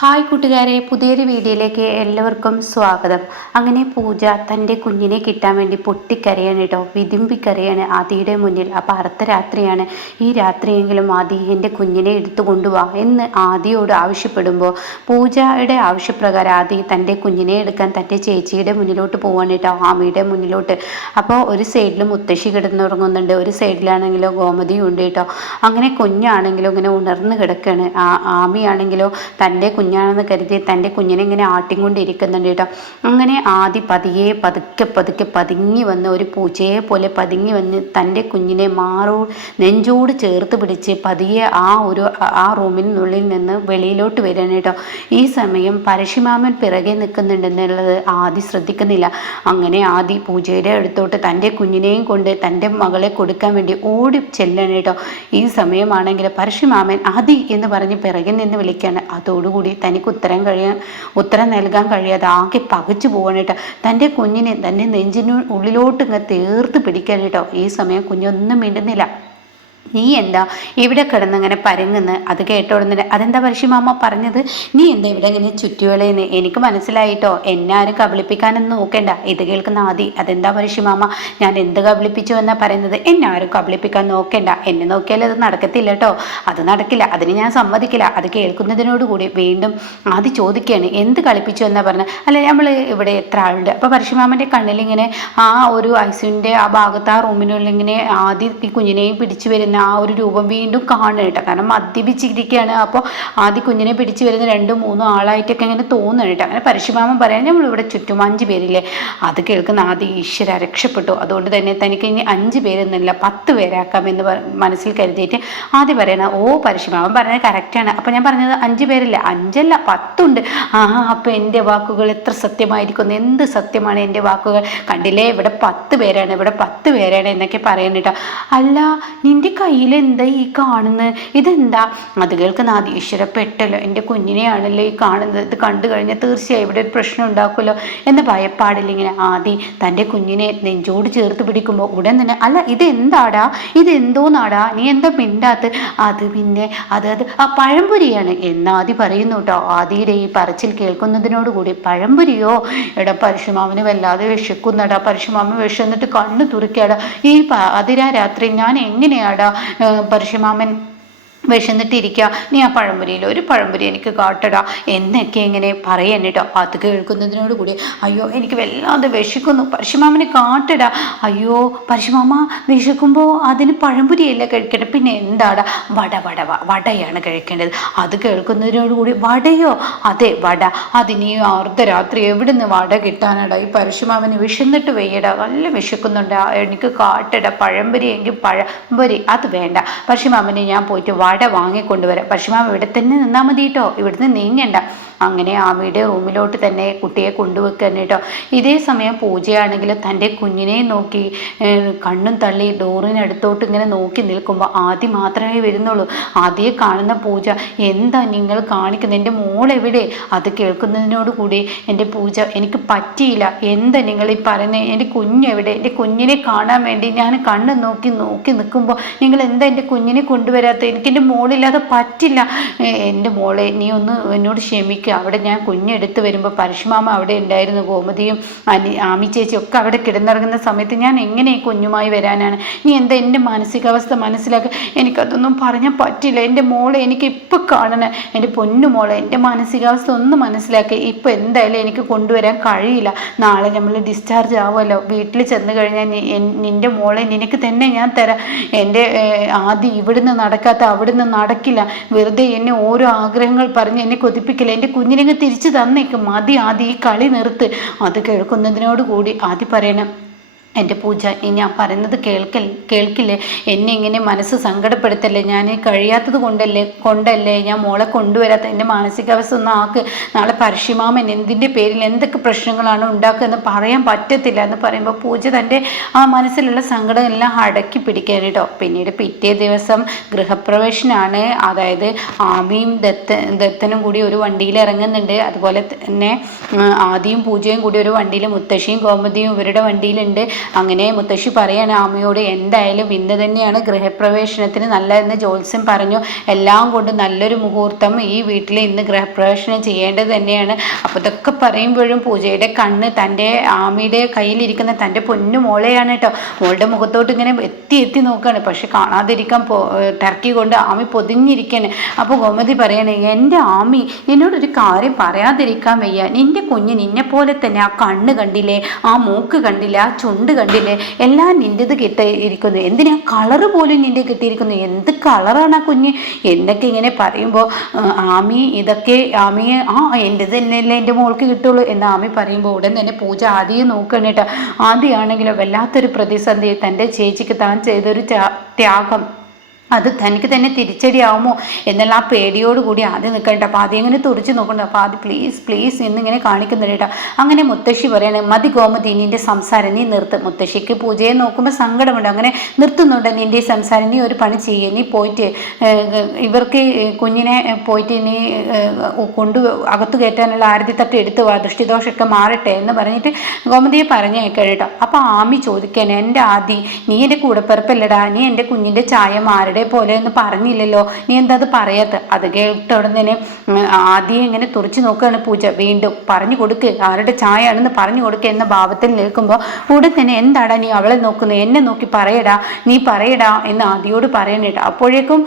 Hi കൂട്ടുകാരെ, പുതിയൊരു വീഡിയോയിലേക്ക് എല്ലാവർക്കും സ്വാഗതം. അങ്ങനെ പൂജ തൻ്റെ കുഞ്ഞിനെ കിട്ടാൻ വേണ്ടി പൊട്ടിക്കരയാണ് കേട്ടോ, വിതുമ്പിക്കരയാണ് ആദിയുടെ മുന്നിൽ. അപ്പോൾ അർദ്ധരാത്രിയാണ്. ഈ രാത്രിയെങ്കിലും ആദി എൻ്റെ കുഞ്ഞിനെ എടുത്തു കൊണ്ടുപോവാ എന്ന് ആദിയോട് ആവശ്യപ്പെടുമ്പോൾ പൂജയുടെ ആവശ്യപ്രകാരം ആദി തൻ്റെ കുഞ്ഞിനെ എടുക്കാൻ തൻ്റെ ചേച്ചിയുടെ മുന്നിലോട്ട് പോവാണ് കേട്ടോ, ആമിയുടെ മുന്നിലോട്ട്. അപ്പോൾ ഒരു സൈഡിൽ മുത്തശ്ശി കിടന്നുറങ്ങുന്നുണ്ട്, ഒരു സൈഡിലാണെങ്കിലോ ഗോമതിയും ഉണ്ട് കേട്ടോ. അങ്ങനെ കുഞ്ഞാണെങ്കിലോ ഇങ്ങനെ ഉണർന്ന് കിടക്കുകയാണ്. ആമിയാണെങ്കിലോ തൻ്റെ കുഞ്ഞാണെന്ന് കരുതി തൻ്റെ കുഞ്ഞിനെ ഇങ്ങനെ ആട്ടിക്കൊണ്ടിരിക്കുന്നുണ്ട് കേട്ടോ. അങ്ങനെ ആദി പതുക്കെ പതുങ്ങി വന്ന് ഒരു പൂച്ചയെ പോലെ പതുങ്ങി വന്ന് തൻ്റെ കുഞ്ഞിനെ നെഞ്ചോട് ചേർത്ത് പിടിച്ച് പതിയെ ആ റൂമിനുള്ളിൽ നിന്ന് വെളിയിലോട്ട് വരികയാണ് കേട്ടോ. ഈ സമയം പരശുമാമൻ പിറകെ നിൽക്കുന്നുണ്ടെന്നുള്ളത് ആദി ശ്രദ്ധിക്കുന്നില്ല. അങ്ങനെ ആദി പൂജയുടെ അടുത്തോട്ട് തൻ്റെ കുഞ്ഞിനെയും കൊണ്ട് തൻ്റെ മകളെ കൊടുക്കാൻ വേണ്ടി ഓടി ചെല്ലാണ് കേട്ടോ. ഈ സമയമാണെങ്കിൽ പരശുമാമൻ ആദി എന്ന് പറഞ്ഞ് പിറകെ നിന്ന് വിളിക്കുകയാണ്. അതോടുകൂടി തനിക്ക് ഉത്തരം നൽകാൻ കഴിയാതെ ആകെ പകച്ചു പോവാണ് കേട്ടോ. തൻ്റെ കുഞ്ഞിനെ തൻ്റെ ഉള്ളിലോട്ട് ഇങ്ങനെ തീർത്ത് പിടിക്കാൻ കേട്ടോ. ഈ സമയം കുഞ്ഞൊന്നും മിണ്ടുന്നില്ല. നീ എന്താ ഇവിടെ കിടന്നിങ്ങനെ പരങ്ങുന്ന്? അത് കേട്ടോടുന്നില്ല. അതെന്താ പരശുമാമ പറഞ്ഞത്? നീ എന്താ ഇവിടെ ഇങ്ങനെ ചുറ്റുവളയെന്ന്? എനിക്ക് മനസ്സിലായിട്ടോ, എന്നെ ആരും കബളിപ്പിക്കാനൊന്നും നോക്കണ്ട. ഇത് കേൾക്കുന്ന ആദി, അതെന്താ പരശുമാമ, ഞാൻ എന്ത് കബളിപ്പിച്ചു എന്നാ പറയുന്നത്? എന്നെ ആരും കബളിപ്പിക്കാൻ നോക്കണ്ട. എന്നെ നോക്കിയാൽ അത് നടക്കത്തില്ല കേട്ടോ, അത് നടക്കില്ല, അതിന് ഞാൻ സമ്മതിക്കില്ല. അത് കേൾക്കുന്നതിനോടുകൂടി വീണ്ടും ആദി ചോദിക്കുകയാണ്, എന്ത് കളിപ്പിച്ചു എന്നാ പറഞ്ഞത്? അല്ല, നമ്മൾ ഇവിടെ എത്ര ആളുണ്ട്? അപ്പോൾ പരശുമാമൻ്റെ കണ്ണിലിങ്ങനെ ആ ഒരു ഐസിൻ്റെ ആ ഭാഗത്ത് ആ റൂമിനുള്ളിൽ ഇങ്ങനെ ആദി ഈ കുഞ്ഞിനെയും പിടിച്ചു വരുന്ന ആ ഒരു രൂപം വീണ്ടും കാണുക കേട്ടോ. കാരണം മദ്യപിച്ചിരിക്കുകയാണ്. അപ്പോൾ ആദ്യം കുഞ്ഞിനെ പിടിച്ചു വരുന്ന 2-3 ആളായിട്ടൊക്കെ ഇങ്ങനെ തോന്നുന്നു കേട്ടോ. അങ്ങനെ പരശുമാമൻ പറയാൻ, നമ്മളിവിടെ ചുറ്റും 5 പേരില്ലേ? അത് കേൾക്കുന്ന ആദ്യം ഈശ്വര രക്ഷപ്പെട്ടു, അതുകൊണ്ട് തന്നെ തനിക്ക് ഇനി 5 പേരെന്നില്ല 10 പേരാക്കാമെന്ന് മനസ്സിൽ കരുതിയിട്ട് ആദ്യം പറയണം. ഓ, പരശുമാമൻ പറഞ്ഞത് കറക്റ്റാണ്. അപ്പോൾ ഞാൻ പറഞ്ഞത് 5 പേരില്ല, 5 അല്ല 10 ഉണ്ട്. അപ്പോൾ എൻ്റെ വാക്കുകൾ എത്ര സത്യമായിരിക്കുന്നു, എന്ത് സത്യമാണ് എൻ്റെ വാക്കുകൾ. കണ്ടില്ലേ, ഇവിടെ 10 പേരാണ്, ഇവിടെ 10 പേരാണ് എന്നൊക്കെ പറയാൻ കേട്ടോ. അല്ല, നിൻ്റെ കയ്യിലെന്താ ഈ കാണുന്നത്? ഇതെന്താ? അത് കേൾക്കുന്ന ആദ്യം ഈശ്വരപ്പെട്ടല്ലോ, എൻ്റെ കുഞ്ഞിനെയാണല്ലോ ഈ കാണുന്നത്. ഇത് കണ്ടു കഴിഞ്ഞാൽ തീർച്ചയായും ഇവിടെ ഒരു പ്രശ്നം ഉണ്ടാക്കുമല്ലോ എന്ന ഭയപ്പാടില്ല ഇങ്ങനെ ആദി തൻ്റെ കുഞ്ഞിനെ നെഞ്ചോട് ചേർത്ത് പിടിക്കുമ്പോൾ ഉടൻ തന്നെ, അല്ല ഇതെന്താടാ, ഇതെന്തോന്നാടാ, നീ എന്താ മിണ്ടാത്ത്? അത് പിന്നെ അത് ആ പഴംപൊരിയാണ് എന്നാദി പറയുന്നു കേട്ടോ. ആദിയുടെ ഈ പറച്ചിൽ കേൾക്കുന്നതിനോടുകൂടി, പഴംപൊരിയോ? എടാ പരശുമാമന് വല്ലാതെ വിശക്കുന്നടാ, പരശുമാമൻ വിശന്നിട്ട് കണ്ണ് തുറക്കാടാ, ഈ അതിരാത്രി ഞാൻ എങ്ങനെയാടാ പരശുമാമൻ വിശന്നിട്ടിരിക്കുക, നീ ആ പഴംപൊരിയിൽ ഒരു പഴംപൊരി എനിക്ക് കാട്ടടാ എന്നൊക്കെ ഇങ്ങനെ പറയാൻ കേട്ടോ. അത് കേൾക്കുന്നതിനോട് കൂടി, അയ്യോ എനിക്ക് വല്ലാതെ വിശക്കുന്നു, പരശുമാമനെ കാട്ടടാ. അയ്യോ പരശുമാമ, വിശക്കുമ്പോൾ അതിന് പഴംപൊരിയല്ല കഴിക്കേണ്ടത്, പിന്നെ എന്താടാ? വടയാണ് കഴിക്കേണ്ടത്. അത് കേൾക്കുന്നതിനോട് കൂടി, വടയോ? അതെ വട. അതിന് അർദ്ധരാത്രി എവിടുന്ന് വട കിട്ടാനാടാ? ഈ പരശുമാമന് വിശന്നിട്ട് വയ്യടാ, നല്ല വിശക്കുന്നുണ്ടാ, എനിക്ക് കാട്ടടാ പഴംപൊരി. എങ്കിൽ പഴംപൊരി അത് വേണ്ട, പരശുമാമനെ ഞാൻ പോയിട്ട് വട വാങ്ങിക്കൊണ്ടുവരാം. പരശുമാമൻ ഇവിടെ തന്നെ നിന്നാൽ മതി കേട്ടോ, ഇവിടുന്ന് നീങ്ങണ്ട. അങ്ങനെ ആമിയുടെ റൂമിലോട്ട് തന്നെ കുട്ടിയെ കൊണ്ടുവെക്കാൻ കേട്ടോ. ഇതേ സമയം പൂജയാണെങ്കിൽ തൻ്റെ കുഞ്ഞിനെ നോക്കി കണ്ണും തള്ളി ഡോറിനടുത്തോട്ട് ഇങ്ങനെ നോക്കി നിൽക്കുമ്പോൾ ആദ്യം മാത്രമേ വരുന്നുള്ളൂ. ആദ്യം കാണുന്ന പൂജ, എന്താ നിങ്ങൾ കാണിക്കുന്നത്? എൻ്റെ മോളെവിടെ? അത് കേൾക്കുന്നതിനോട് കൂടി, എൻ്റെ പൂജ എനിക്ക് പറ്റിയില്ല, എന്താ നിങ്ങൾ ഈ പറയുന്നത്? എൻ്റെ കുഞ്ഞെവിടെ? എൻ്റെ കുഞ്ഞിനെ കാണാൻ വേണ്ടി ഞാൻ കണ്ണ് നോക്കി നിൽക്കുമ്പോൾ നിങ്ങൾ എന്താ എൻ്റെ കുഞ്ഞിനെ കൊണ്ടുവരാത്ത? എനിക്കെൻ്റെ മോളില്ലാതെ പറ്റില്ല. എൻ്റെ മോളെ, നീ ഒന്ന് എന്നോട് ക്ഷമിക്കുക. അവിടെ ഞാൻ കുഞ്ഞെടുത്ത് വരുമ്പോൾ പരശുമാമ അവിടെ ഉണ്ടായിരുന്നു, ഗോമതിയും ആമി ചേച്ചിയും ഒക്കെ അവിടെ കിടന്നിറങ്ങുന്ന സമയത്ത് ഞാൻ എങ്ങനെ ഈ കുഞ്ഞുമായി വരാനാണ്? നീ എന്താ എൻ്റെ മാനസികാവസ്ഥ മനസ്സിലാക്കുക? എനിക്കതൊന്നും പറഞ്ഞാൽ പറ്റില്ല. എൻ്റെ മോളെ എനിക്ക് ഇപ്പം കാണണം, എൻ്റെ പൊന്നു മോളെ, എൻ്റെ മാനസികാവസ്ഥ ഒന്ന് മനസ്സിലാക്കുക. ഇപ്പം എന്തായാലും എനിക്ക് കൊണ്ടുവരാൻ കഴിയില്ല. നാളെ നമ്മൾ ഡിസ്ചാർജ് ആവുമല്ലോ, വീട്ടിൽ ചെന്ന് കഴിഞ്ഞാൽ നിൻ്റെ മോളെ നിനക്ക് തന്നെ ഞാൻ തരാം. എൻ്റെ ആദ്യം ഇവിടുന്ന് നടക്കാത്ത അവിടുന്ന് നടക്കില്ല. വെറുതെ എന്നെ ഓരോ ആഗ്രഹങ്ങൾ പറഞ്ഞ് എന്നെ കൊതിപ്പിക്കില്ല. എൻ്റെ കുഞ്ഞിനെ തിരിച്ചു തന്നേക്കും, മതി ആദ്യം ഈ കളി നിർത്ത്. അത് കേൾക്കുന്നതിനോട് കൂടി ആദ്യം പറയണം, എൻ്റെ പൂജ, ഞാൻ പറയുന്നത് കേൾക്കില്ലേ? എന്നെ ഇങ്ങനെ മനസ്സ് സങ്കടപ്പെടുത്തല്ലേ, ഞാൻ കഴിയാത്തത് കൊണ്ടല്ലേ ഞാൻ മോളെ കൊണ്ടുവരാത്ത. എൻ്റെ മാനസികാവസ്ഥ ഒന്ന് ആക്ക്. നാളെ പരശുമാമൻ എന്തിൻ്റെ പേരിൽ എന്തൊക്കെ പ്രശ്നങ്ങളാണ് ഉണ്ടാക്കുക എന്ന് പറയാൻ പറ്റത്തില്ല എന്ന് പറയുമ്പോൾ പൂജ തൻ്റെ ആ മനസ്സിലുള്ള സങ്കടം എല്ലാം അടക്കി പിടിക്കാൻ കേട്ടോ. പിന്നീട് പിറ്റേ ദിവസം ഗൃഹപ്രവേശനാണ്. അതായത് ആമിയും ദത്തനും കൂടി ഒരു വണ്ടിയിൽ ഇറങ്ങുന്നുണ്ട്. അതുപോലെ തന്നെ ആദിയും പൂജയും കൂടി ഒരു വണ്ടിയിൽ, മുത്തശ്ശിയും ഗോമതിയും ഇവരുടെ വണ്ടിയിലുണ്ട്. അങ്ങനെ മുത്തശ്ശി പറയാണ് ആമിയോട്, എന്തായാലും ഇന്ന് തന്നെയാണ് ഗൃഹപ്രവേശനത്തിന് നല്ലതെന്ന് ജ്യോത്സ്യൻ പറഞ്ഞു. എല്ലാം കൊണ്ട് നല്ലൊരു മുഹൂർത്തം, ഈ വീട്ടിൽ ഇന്ന് ഗൃഹപ്രവേശനം ചെയ്യേണ്ടത് തന്നെയാണ്. അപ്പോൾ ഇതൊക്കെ പറയുമ്പോഴും പൂജയുടെ കണ്ണ് തൻ്റെ ആമിയുടെ കയ്യിലിരിക്കുന്ന തൻ്റെ പൊന്നു മോളെയാണ് കേട്ടോ. മോളുടെ മുഖത്തോട്ട് ഇങ്ങനെ എത്തി എത്തി നോക്കുകയാണ്. പക്ഷെ കാണാതിരിക്കാൻ ടർക്കി കൊണ്ട് ആമി പൊതിഞ്ഞിരിക്കുകയാണ്. അപ്പോൾ ഗോമതി പറയണേ, എൻ്റെ ആമി എന്നോടൊരു കാര്യം പറയാതിരിക്കാൻ വയ്യ. നിൻ്റെ കുഞ്ഞ് നിന്നെപ്പോലെ തന്നെ ആ കണ്ണ് കണ്ടില്ലേ, ആ മൂക്ക് കണ്ടില്ലേ, ആ ചുണ്ട് കണ്ടില്ലേ, എല്ലാം നിൻ്റെത് കിട്ടിയിരിക്കുന്നു. എന്തിനാ കളറ് പോലും നിൻ്റെ കിട്ടിയിരിക്കുന്നു. എന്ത് കളറാണ് ആ കുഞ്ഞ് എന്നൊക്കെ ഇങ്ങനെ പറയുമ്പോൾ ആമി ഇതൊക്കെ ആമിയെ എൻ്റെത് തന്നെയല്ലേ എൻ്റെ മോൾക്ക് കിട്ടുള്ളൂ എന്ന് ആമി പറയുമ്പോൾ ഉടൻ തന്നെ പൂജ ആദ്യം നോക്കണം കേട്ടോ. ആദ്യമാണെങ്കിലോ വല്ലാത്തൊരു പ്രതിസന്ധി, തൻ്റെ ചേച്ചിക്ക് താൻ ചെയ്തൊരു ത്യാഗം അത് തനിക്ക് തന്നെ തിരിച്ചടിയാവുമോ എന്നുള്ള ആ പേടിയോടുകൂടി ആദ്യം നിൽക്കണ്ട. അപ്പോൾ ആദ്യം ഇങ്ങനെ തുറച്ച് നോക്കണ്ട. അപ്പോൾ ആദ്യം പ്ലീസ് പ്ലീസ് എന്നിങ്ങനെ കാണിക്കുന്നുണ്ട് കേട്ടോ. അങ്ങനെ മുത്തശ്ശി പറയണേ, മതി ഗോമതി, നിൻ്റെ സംസാരം നീ നിർത്ത്. മുത്തശ്ശിക്ക് പൂജയെ നോക്കുമ്പോൾ സങ്കടമുണ്ട്. അങ്ങനെ നിർത്തുന്നുണ്ട് നിൻ്റെ സംസാരം, നീ ഒരു പണി ചെയ്യേ, നീ പോയിട്ട് ഇവർക്ക് കുഞ്ഞിനെ പോയിട്ട് നീ അകത്ത് കയറ്റാനുള്ള ആരതി തട്ട് എടുത്ത് വാ, ദൃഷ്ടിദോഷമൊക്കെ മാറട്ടെ എന്ന് പറഞ്ഞിട്ട് ഗോമതിയെ പറഞ്ഞേക്കാം കേട്ടോ. അപ്പോൾ ആമി ചോദിക്കാൻ, എൻ്റെ ആദി നീ എൻ്റെ കൂടെപ്പിറപ്പല്ലടാ, നീ എൻ്റെ കുഞ്ഞിൻ്റെ ചായ മാറട്ടെ പോലെ എന്ന് പറഞ്ഞില്ലല്ലോ, നീ എന്താ അത് പറയാത്ത? അത് കേട്ട ഉടൻ തന്നെ ആദ്യം ഇങ്ങനെ തുറച്ചു നോക്കുകയാണ് പൂജ. വീണ്ടും പറഞ്ഞു കൊടുക്ക്, ആരുടെ ചായ ആണെന്ന് പറഞ്ഞു കൊടുക്കുക എന്ന ഭാവത്തിൽ നിൽക്കുമ്പോൾ ഉടൻ തന്നെ, എന്താടാ നീ അവളെ നോക്കുന്നത്, എന്നെ നോക്കി പറയടാ, നീ പറയടാ എന്ന് ആദിയോട് പറയണേട്ടാ. അപ്പോഴേക്കും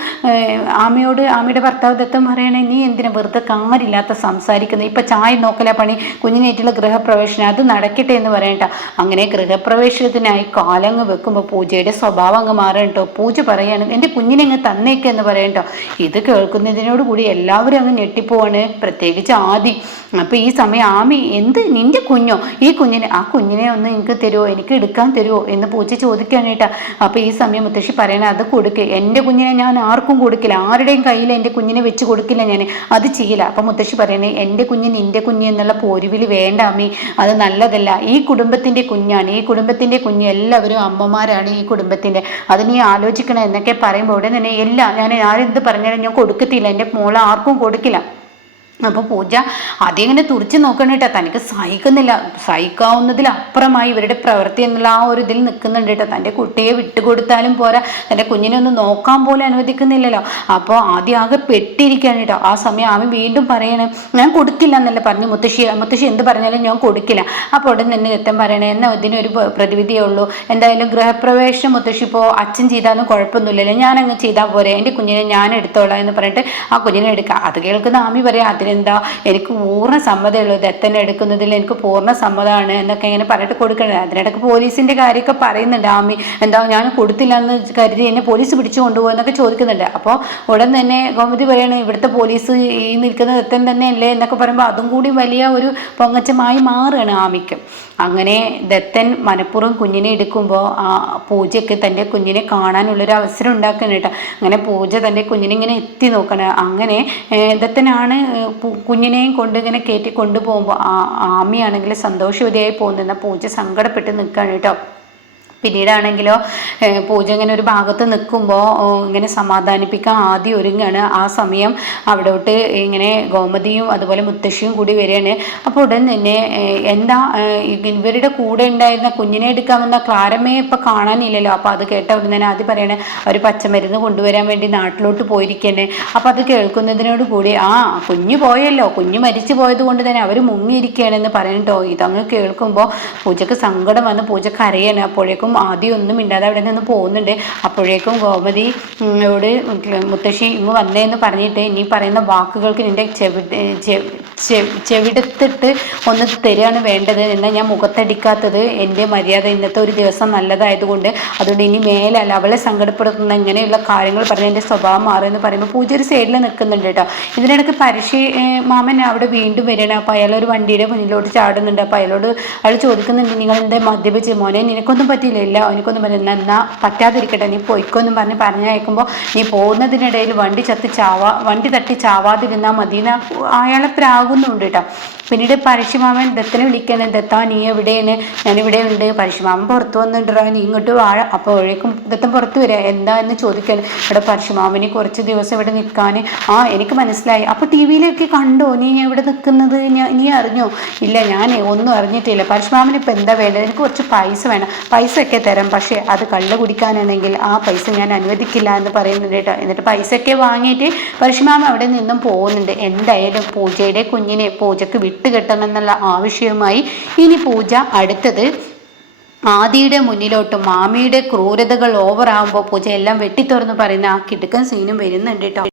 ആമിയുടെ ഭർത്താവ് ദത്തം പറയണേ, നീ എന്തിനാ വെറുതെ കാര്യമില്ലാത്ത സംസാരിക്കുന്നത്, ഇപ്പം ചായ നോക്കല പണി, കുഞ്ഞിനേറ്റുള്ള ഗൃഹപ്രവേശനം അത് നടക്കട്ടെ എന്ന് പറയണ്ട. അങ്ങനെ ഗൃഹപ്രവേശനത്തിനായി കാലങ്ങ് വെക്കുമ്പോൾ പൂജയുടെ സ്വഭാവം അങ്ങ് മാറണം കേട്ടോ. പൂജ പറയാണ്, എൻ്റെ കുഞ്ഞിനെ അങ്ങ് തന്നേക്കെന്ന് പറയട്ടോ. ഇത് കേൾക്കുന്നതിനോട് കൂടി എല്ലാവരും അങ്ങ് ഞെട്ടിപ്പോവാണ്, പ്രത്യേകിച്ച് ആദി. അപ്പോൾ ഈ സമയം ആമി, എന്ത് നിൻ്റെ കുഞ്ഞോ, ഈ കുഞ്ഞിനെ ആ കുഞ്ഞിനെ ഒന്ന് എനിക്ക് തരുമോ, എനിക്ക് എടുക്കാൻ തരുമോ എന്ന് പൂജ ചോദിക്കാനായിട്ടാ. അപ്പോൾ ഈ സമയം മുത്തശ്ശി പറയണേ, അത് കൊടുക്ക്, എൻ്റെ കുഞ്ഞിനെ ഞാൻ ആർക്കും കൊടുക്കില്ല, ആരുടെയും കയ്യിൽ എൻ്റെ കുഞ്ഞിനെ വെച്ച് കൊടുക്കില്ല, ഞാൻ അത് ചെയ്യില്ല. അപ്പോൾ മുത്തശ്ശി പറയണേ, എൻ്റെ കുഞ്ഞ് നിൻ്റെ കുഞ്ഞ് എന്നുള്ള പോരുവിൽ വേണ്ട അമ്മി, അത് നല്ലതല്ല. ഈ കുടുംബത്തിൻ്റെ കുഞ്ഞാണ്, ഈ കുടുംബത്തിൻ്റെ കുഞ്ഞ്, എല്ലാവരും അമ്മമാരാണ് ഈ കുടുംബത്തിൻ്റെ, അത് നീ ആലോചിക്കണം എന്നൊക്കെ പറയുമ്പോൾ ഉടൻ തന്നെ, ഞാൻ ആരെന്ത് പറഞ്ഞാലും ഞാൻ കൊടുക്കത്തില്ല, എൻ്റെ മോളെ ആർക്കും കൊടുക്കില്ല. അപ്പോൾ പൂജ ആദ്യം ഇങ്ങനെ തുറച്ച് നോക്കണം കേട്ടോ. തനിക്ക് സഹിക്കുന്നില്ല, സഹിക്കാവുന്നതിലപ്പുറമായി ഇവരുടെ പ്രവൃത്തി എന്നുള്ള ആ ഒരു ഇതിൽ നിൽക്കുന്നുണ്ട് കേട്ടോ. തൻ്റെ കുട്ടിയെ വിട്ടുകൊടുത്താലും പോരാ, തൻ്റെ കുഞ്ഞിനെ ഒന്ന് നോക്കാൻ പോലും അനുവദിക്കുന്നില്ലല്ലോ. അപ്പോൾ ആദ്യം ആകെ പെട്ടിരിക്കുകയാണ് കേട്ടോ. ആ സമയം ആമി വീണ്ടും പറയണം, ഞാൻ കൊടുക്കില്ല എന്നല്ല പറഞ്ഞു മുത്തശ്ശി എന്ത് പറഞ്ഞാലും ഞാൻ കൊടുക്കില്ല. അപ്പോൾ ഉടൻ തന്നെ രത്തം പറയണേ, എന്നാൽ ഇതിനൊരു പ്രതിവിധിയേ ഉള്ളൂ, എന്തായാലും ഗൃഹപ്രവേശനം മുത്തശ്ശി ഇപ്പോൾ അച്ഛൻ ചെയ്താലും കുഴപ്പമൊന്നുമില്ലല്ലോ, ഞാനങ്ങ് ചെയ്താൽ പോരെ, എൻ്റെ കുഞ്ഞിനെ ഞാൻ എടുത്തോളാം എന്ന് പറഞ്ഞിട്ട് ആ കുഞ്ഞിനെ എടുക്കാം. അത് കേൾക്കുന്ന ആമി പറയാം, എന്താ എനിക്ക് പൂർണ്ണ സമ്മതമുള്ളൂ, ദത്തനെ എടുക്കുന്നതിൽ എനിക്ക് പൂർണ്ണ സമ്മതമാണ് എന്നൊക്കെ ഇങ്ങനെ പറഞ്ഞിട്ട് കൊടുക്കണത്. അതിനിടയ്ക്ക് പോലീസിൻ്റെ കാര്യമൊക്കെ പറയുന്നുണ്ട് ആമി, എന്താ ഞാൻ കൊടുത്തില്ല എന്ന് കരുതി എന്നെ പോലീസ് പിടിച്ചു കൊണ്ടുപോകുന്നൊക്കെ ചോദിക്കുന്നുണ്ട്. അപ്പോൾ ഉടൻ തന്നെ ഗോമതി പറയാണ്, ഇവിടുത്തെ പോലീസ് ഈ നിൽക്കുന്ന ദത്തൻ തന്നെയല്ലേ എന്നൊക്കെ പറയുമ്പോൾ അതും കൂടി വലിയ ഒരു പൊങ്ങച്ചമായി മാറുകയാണ് ആമിക്ക്. അങ്ങനെ ദത്തൻ മനഃപൂർവ്വം കുഞ്ഞിനെ എടുക്കുമ്പോൾ പൂജയ്ക്ക് തൻ്റെ കുഞ്ഞിനെ കാണാനുള്ളൊരു അവസരം ഉണ്ടാക്കണം കേട്ടോ. അങ്ങനെ പൂജ തൻ്റെ കുഞ്ഞിനെ ഇങ്ങനെ എത്തി നോക്കണം. അങ്ങനെ ദത്തനാണ് കുഞ്ഞിനെയും കൊണ്ട് ഇങ്ങനെ കയറ്റി കൊണ്ടുപോകുമ്പോൾ ആമിയാണെങ്കിൽ സന്തോഷവതിയായി പോകുന്ന പൂജ സങ്കടപ്പെട്ട് നിൽക്കുകയാണ് കേട്ടോ. പിന്നീടാണെങ്കിലോ പൂജ ഇങ്ങനെ ഒരു ഭാഗത്ത് നിൽക്കുമ്പോൾ ഇങ്ങനെ സമാധാനിപ്പിക്കാൻ ആദ്യം ഒരുങ്ങാണ്. ആ സമയം അവിടോട്ട് ഇങ്ങനെ ഗോമതിയും അതുപോലെ മുത്തശ്ശിയും കൂടി വരികയാണ്. അപ്പോൾ ഉടൻ തന്നെ എന്താ ഇവരുടെ കൂടെ ഉണ്ടായിരുന്ന കുഞ്ഞിനെ എടുക്കാമെന്ന ക്ലാരമ്മയെ ഇപ്പം കാണാനില്ലല്ലോ. അപ്പോൾ അത് കേട്ട ഉടൻ തന്നെ ആദ്യം പറയണേ, അവർ പച്ചമരുന്ന് കൊണ്ടുവരാൻ വേണ്ടി നാട്ടിലോട്ട് പോയിരിക്കണേ. അപ്പോൾ അത് കേൾക്കുന്നതിനോട് കൂടി കുഞ്ഞ് പോയല്ലോ, കുഞ്ഞ് മരിച്ചു പോയത് കൊണ്ട് തന്നെ അവർ മുങ്ങിയിരിക്കുകയാണെന്ന് പറയട്ടോ. ഇതങ്ങ് കേൾക്കുമ്പോൾ പൂജക്ക് സങ്കടം വന്ന് പൂജ കരയാണ്. അപ്പോഴേക്കും ആദ്യം ഒന്നും മിണ്ടാതെ അവിടെ നിന്ന് പോകുന്നുണ്ട്. അപ്പോഴേക്കും ഗോമതിയോട് മുത്തശ്ശി ഇങ്ങ് വന്നേന്ന് പറഞ്ഞിട്ട്, നീ പറയുന്ന വാക്കുകൾക്ക് നിന്റെ ചെവിടത്തിട്ട് ഒന്ന് തരികയാണ് വേണ്ടത്, എന്നാൽ ഞാൻ മുഖത്തടിക്കാത്തത് എൻ്റെ മര്യാദ, ഇന്നത്തെ ഒരു ദിവസം നല്ലതായതുകൊണ്ട്, അതുകൊണ്ട് ഇനി മേലല്ല അവളെ സങ്കടപ്പെടുത്തുന്ന ഇങ്ങനെയുള്ള കാര്യങ്ങൾ പറഞ്ഞ് എൻ്റെ സ്വഭാവം മാറുമെന്ന് പറയുമ്പോൾ പൂജ ഒരു സൈഡിൽ നിൽക്കുന്നുണ്ട് കേട്ടോ. ഇതിനിടയ്ക്ക് മാമൻ അവിടെ വീണ്ടും വരികയാണ്. അപ്പോൾ അയാളൊരു വണ്ടിയുടെ മുന്നിലോട്ട് ചാടുന്നുണ്ട്. അപ്പോൾ അയാൾ ചോദിക്കുന്നുണ്ട്, നിങ്ങൾ എന്താ മദ്യപിച്ച്, മോനെ നിനക്കൊന്നും പറ്റിയില്ല? ഇല്ല എനിക്കൊന്നും പറ്റില്ല. എന്നാൽ പറ്റാതിരിക്കട്ടെ, നീ പൊയ്ക്കൊന്നും പറഞ്ഞയക്കുമ്പോൾ നീ പോകുന്നതിനിടയിൽ വണ്ടി തട്ടി ചാവാതിരുന്നാൽ മതി. അയാളെ പ്രാകും മനസ്സിലാകുന്നുണ്ട് കേട്ടോ. പിന്നീട് പരശുമാമൻ ദത്തനെ വിളിക്കണം, ദത്താ നീ എവിടെയാണ്? ഞാനിവിടെ ഉണ്ട്. പരശുമാമൻ പുറത്ത് വന്നിട്ടാ, നീ ഇങ്ങോട്ട് വാഴ. അപ്പോഴേക്കും ദത്തൻ പുറത്ത് വരിക, എന്താ എന്ന് ചോദിക്കണം. ഇവിടെ പരശുമാമന് കുറച്ച് ദിവസം ഇവിടെ നിൽക്കാൻ. ആ എനിക്ക് മനസ്സിലായി. അപ്പോൾ ടി വിയിലൊക്കെ കണ്ടോ നീ ഇവിടെ നിൽക്കുന്നത്? നീ അറിഞ്ഞോ? ഇല്ല ഞാൻ ഒന്നും അറിഞ്ഞിട്ടില്ല. പരശുമാമന് ഇപ്പം എന്താ വേണ്ടത്? എനിക്ക് കുറച്ച് പൈസ വേണം. പൈസ ഒക്കെ തരാം, പക്ഷേ അത് കള്ള് കുടിക്കാനാണെങ്കിൽ ആ പൈസ ഞാൻ അനുവദിക്കില്ല എന്ന് പറയുന്നുണ്ട് കേട്ടോ. എന്നിട്ട് പൈസയൊക്കെ വാങ്ങിയിട്ട് പരശുമാമൻ അവിടെ നിന്നും പോകുന്നുണ്ട്. എന്തായാലും പൂജയുടെ കുഞ്ഞിനെ പൂജക്ക് വിട്ടുകെട്ടണം എന്നുള്ള ആവശ്യവുമായി ഇനി പൂജ അടുത്തത് ആദിയുടെ മുന്നിലോട്ടും മാമിയുടെ ക്രൂരതകൾ ഓവറാകുമ്പോൾ പൂജ എല്ലാം വെട്ടിത്തുറന്ന് പറയുന്ന ആ കിടുക്കൻ സീനും വരുന്നുണ്ട് കേട്ടോ.